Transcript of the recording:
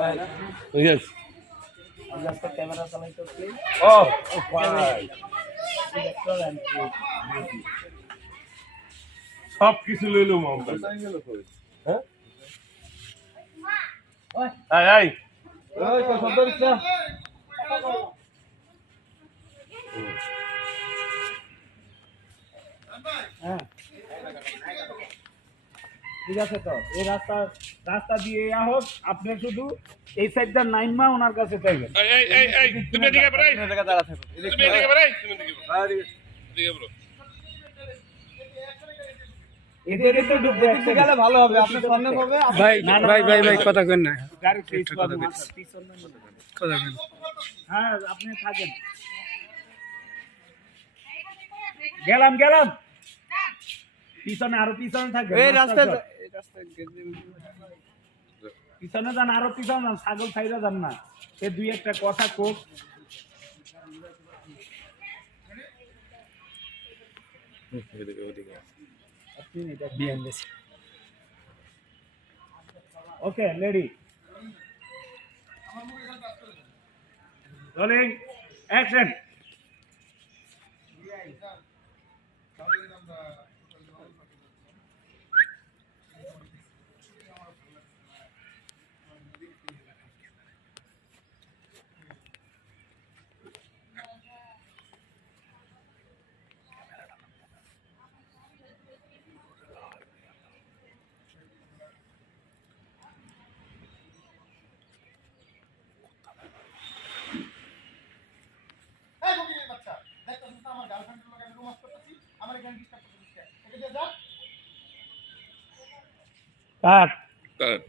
Yes. Camera চালাইতে Oh, fine. সব কিছু লইলো মোহাম্মদ। হ্যাঁ? এই এই ওই তো শব্দ দিছ না হ্যাঁ ঠিক আছে তো এই রাস্তা দিয়ে হোক আপনি শুধু এই সাইডটা নাইমা ওনার কাছে চাইবেন এই তুমি এদিকে বড় এই জায়গা দাঁড়া থাকো তুমি এদিকে বড় তুমি এদিকে বড় এদের একটু দেখতে গেলে ভালো হবে আপনার সামনে হবে ভাই কথা কইন না গাড়ি পিছনে কথা কইন হ্যাঁ আপনি থাকেন গেলাম পিছনে আরো পিছনে থাকবে এই রাস্তা পিছনে যান আরো পিছনে যান ছাগল ছাইরা যান না এ দুই একটা কথা কোক ওকে লেডি রোলিং অ্যাকশন কাট